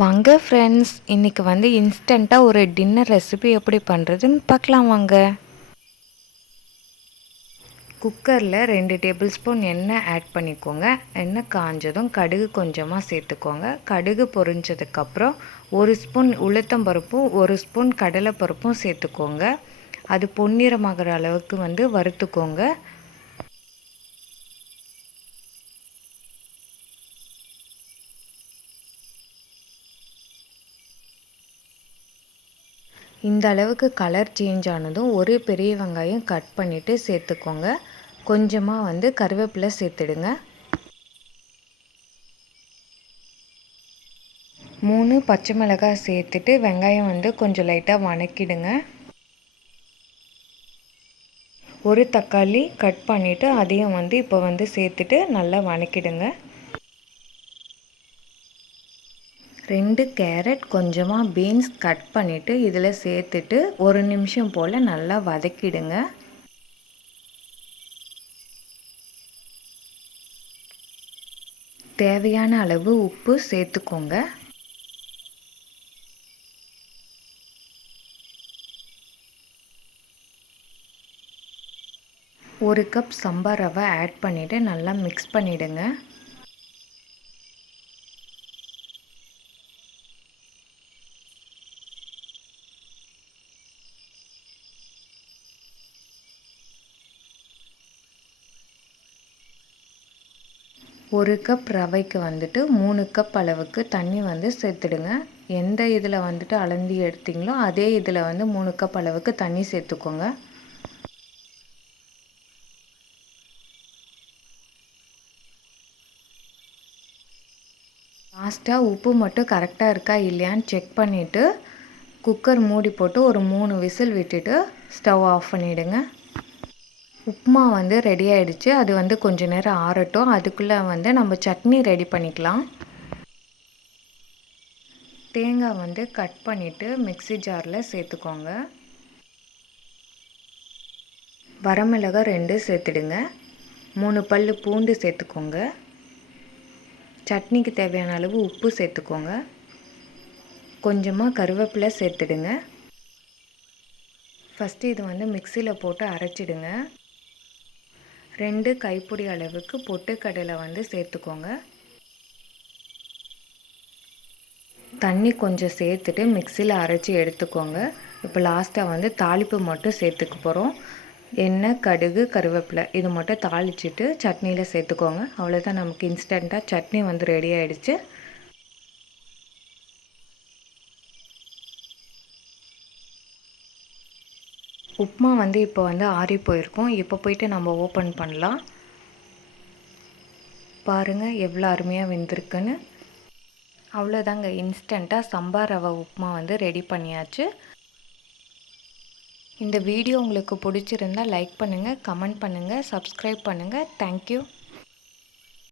வாங்க ஃப்ரெண்ட்ஸ், இன்றைக்கி வந்து இன்ஸ்டண்ட்டாக ஒரு டின்னர் ரெசிபி எப்படி பண்ணுறதுன்னு பார்க்கலாம் வாங்க. குக்கரில் 2 டேபிள் ஸ்பூன் எண்ணெய் ஆட் பண்ணிக்கோங்க. எண்ணெய் காஞ்சதும் கடுகு கொஞ்சமாக சேர்த்துக்கோங்க. கடுகு பொரிஞ்சதுக்கப்புறம் 1 ஸ்பூன் உளுத்தம்பருப்பும் 1 ஸ்பூன் கடலைப்பருப்பும் சேர்த்துக்கோங்க. அது பொன்னிறமாகிற அளவுக்கு வந்து வறுத்துக்கோங்க. இந்த அளவுக்கு கலர் சேஞ்ச் ஆனதும் ஒரு பெரிய வெங்காயம் கட் பண்ணிவிட்டு சேர்த்துக்கோங்க. கொஞ்சமாக வந்து கருவேப்பிலை சேர்த்துடுங்க. 3 பச்சை மிளகாய் சேர்த்துட்டு வெங்காயம் வந்து கொஞ்சம் லைட்டாக வதக்கிடுங்க. ஒரு தக்காளி கட் பண்ணிவிட்டு அதையும் வந்து இப்போ வந்து சேர்த்துட்டு நல்லா வதக்கிடுங்க. 2 கேரட் கொஞ்சமாக பீன்ஸ் கட் பண்ணிவிட்டு இதில் சேர்த்துட்டு 1 நிமிஷம் போல் நல்லா வதக்கிடுங்க. தேவையான அளவு உப்பு சேர்த்துக்கோங்க. ஒரு கப் சம்பா ரவை ஆட் பண்ணிவிட்டு நல்லா மிக்ஸ் பண்ணிவிடுங்க. ஒரு கப் ரவைக்கு வந்துட்டு 3 கப் அளவுக்கு தண்ணி வந்து சேர்த்துடுங்க. எந்த இதில் வந்துட்டு அளந்து எடுத்தீங்களோ அதே இதில் வந்து 3 கப் அளவுக்கு தண்ணி சேர்த்துக்கோங்க. லாஸ்ட்டாக உப்பு மட்டும் கரெக்டாக இருக்கா இல்லையான்னு செக் பண்ணிவிட்டு குக்கர் மூடி போட்டு ஒரு 3 விசில் விட்டுட்டு ஸ்டவ் ஆஃப் பண்ணிவிடுங்க. உப்புமா வந்து ரெடி ஆகிடுச்சு. அது வந்து கொஞ்ச நேரம் ஆறட்டும். அதுக்குள்ளே வந்து நம்ம சட்னி ரெடி பண்ணிக்கலாம். தேங்காய் வந்து கட் பண்ணிவிட்டு மிக்ஸி ஜாரில் சேர்த்துக்கோங்க. வரமிளகாய் 2 சேர்த்துடுங்க. 3 பல் பூண்டு சேர்த்துக்கோங்க. சட்னிக்கு தேவையான அளவு உப்பு சேர்த்துக்கோங்க. கொஞ்சமாக கருவேப்பிலை சேர்த்துடுங்க. ஃபஸ்ட்டு இது வந்து மிக்சியில் போட்டு அரைச்சிடுங்க. 2 கைப்பிடி அளவுக்கு பொட்டுக்கடலை வந்து சேர்த்துக்கோங்க. தண்ணி கொஞ்சம் சேர்த்துட்டு மிக்சியில் அரைச்சி எடுத்துக்கோங்க. இப்போ லாஸ்ட்டாக வந்து தாளிப்பு மட்டும் சேர்த்துக்க போகிறோம். எண்ணெய், கடுகு, கருவேப்பிலை இது மட்டும் தாளிச்சிட்டு சட்னியில் சேர்த்துக்கோங்க. அவ்வளோதான், நமக்கு இன்ஸ்டண்ட்டாக சட்னி வந்து ரெடி ஆகிடுச்சு. உப்புமா வந்து இப்போ வந்து ஆறி போயிருக்கும். இப்போ போயிட்டு நம்ம ஓப்பன் பண்ணலாம். பாருங்கள் எவ்வளோ அருமையாக வெந்திருக்குன்னு. அவ்வளோதாங்க, இன்ஸ்டண்ட்டாக சம்பா ரவை உப்புமா வந்து ரெடி பண்ணியாச்சு. இந்த வீடியோ உங்களுக்கு பிடிச்சிருந்தால் லைக் பண்ணுங்கள், கமெண்ட் பண்ணுங்கள், சப்ஸ்கிரைப் பண்ணுங்கள். தேங்க்யூ.